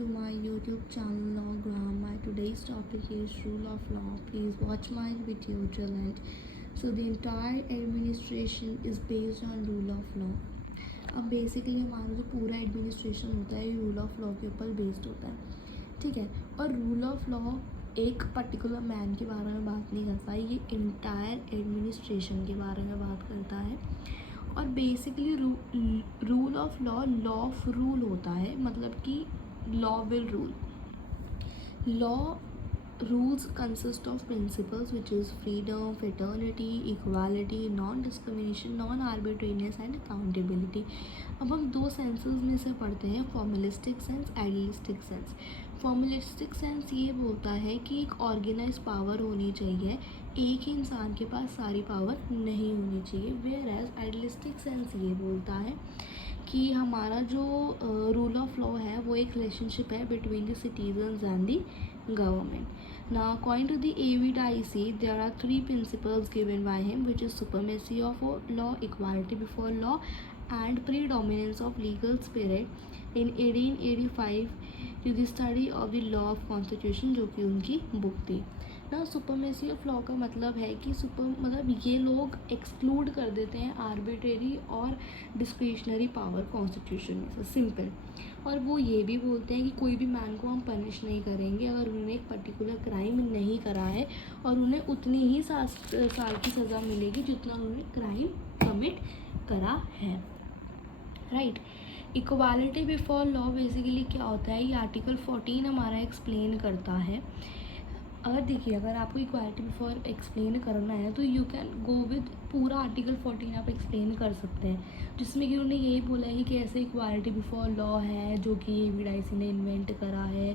to my YouTube channel Law Grammar. Today's topic is rule of law. Please watch my video till end. So the entire administration is based on rule of law. अब basically हमारा जो पूरा administration होता है rule of law के ऊपर based होता है, ठीक है। और रूल ऑफ लॉ एक पर्टिकुलर मैन के बारे में बात नहीं करता है, ये इंटायर एडमिनिस्ट्रेशन के बारे में बात करता है। और basically rule of law of rule होता है, मतलब कि law will rule. Law rules consist of principles which is freedom, fraternity, equality, non-discrimination, non-arbitrariness and accountability। अब हम दो सेंसेस में से पढ़ते हैं, formalistic sense, idealistic sense. Formalistic sense ये बोलता है कि एक ऑर्गेनाइज पावर होनी चाहिए, एक ही इंसान के पास सारी पावर नहीं होनी चाहिए। वेयर एज आइडियलिस्टिक सेंस ये बोलता है कि हमारा जो रूल ऑफ लॉ है वो एक रिलेशनशिप है between the citizens and the government. Now, according to the AV Dicey, there are three principles given by him, which is supremacy of law, equality before law, and predominance of legal spirit in 1885 to the study of the law of constitution, जो कि उनकी book थी ना। Supremacy of law का मतलब है कि मतलब ये लोग एक्सक्लूड कर देते हैं आर्बिट्रेरी और डिस्क्रिशनरी पावर कॉन्स्टिट्यूशन में से, सिंपल। और वो ये भी बोलते हैं कि कोई भी मैन को हम पनिश नहीं करेंगे अगर उन्होंने एक पर्टिकुलर क्राइम नहीं करा है, और उन्हें उतनी ही साल की सज़ा मिलेगी जितना उन्होंने क्राइम कमिट करा है, right. Equality before law basically क्या होता है, ये आर्टिकल 14 हमारा एक्सप्लेन करता है। अगर देखिए, अगर आपको इक्वालिटी बिफोर एक्सप्लेन करना है तो यू कैन गो विद पूरा आर्टिकल 14 आप एक्सप्लेन कर सकते हैं, जिसमें कि उन्होंने यही बोला है कि कैसे इक्वालिटी बिफोर लॉ है, जो कि AV Dicey ने इन्वेंट करा है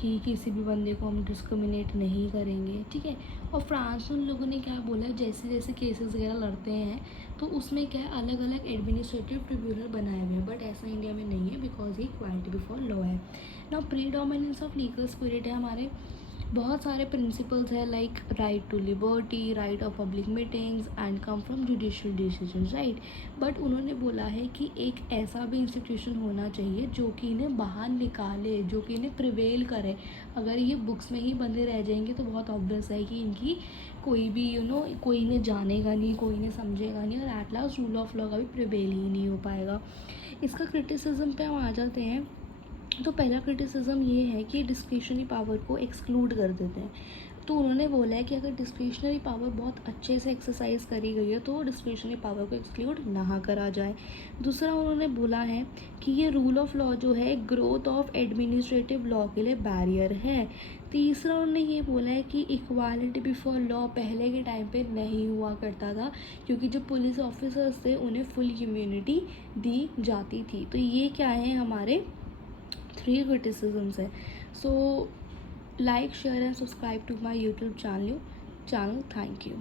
कि किसी भी बंदे को हम डिस्क्रिमिनेट नहीं करेंगे, ठीक है। और फ्रांस में उन लोगों ने क्या बोला है, जैसे जैसे केसेस वगैरह लड़ते हैं तो उसमें क्या है, अलग अलग एडमिनिस्ट्रेटिव ट्रिब्यूनल बनाए हुए हैं, बट ऐसा इंडिया में नहीं है बिकॉज ये इक्वालिटी बिफोर लॉ है ना। प्रीडोमिनेंस ऑफ लीगल स्पिरिट है, हमारे बहुत सारे प्रिंसिपल्स है, like right to liberty, right of public meetings and come from judicial decision, right. But उन्होंने बोला है कि एक ऐसा भी इंस्टीट्यूशन होना चाहिए जो कि इन्हें बाहर निकाले, जो कि इन्हें प्रिवेल करे। अगर ये बुक्स में ही बंदे रह जाएंगे तो बहुत ऑब्वियस है कि इनकी कोई भी कोई इन्हें जानेगा नहीं, कोई इन्हें समझेगा नहीं, और at last rule of law का भी प्रिवेल ही नहीं हो पाएगा। इसका क्रिटिसिज्म पे हम आ जाते हैं। तो पहला क्रिटिसिज्म ये है कि डिस्क्रिशनरी पावर को एक्सक्लूड कर देते हैं। तो उन्होंने बोला है कि अगर डिस्क्रिशनरी पावर बहुत अच्छे से एक्सरसाइज करी गई है तो डिस्क्रिशनरी पावर को एक्सक्लूड ना करा जाए। दूसरा, उन्होंने बोला है कि ये रूल ऑफ लॉ जो है ग्रोथ ऑफ एडमिनिस्ट्रेटिव लॉ के लिए बैरियर है। तीसरा, उन्होंने ये बोला है कि इक्वालिटी बिफोर लॉ पहले के टाइम पे नहीं हुआ करता था, क्योंकि जो पुलिस ऑफिसर्स थे उन्हें फुल इम्यूनिटी दी जाती थी। तो ये क्या है, हमारे 3 criticisms है। So like, share and subscribe to my YouTube channel. Thank you.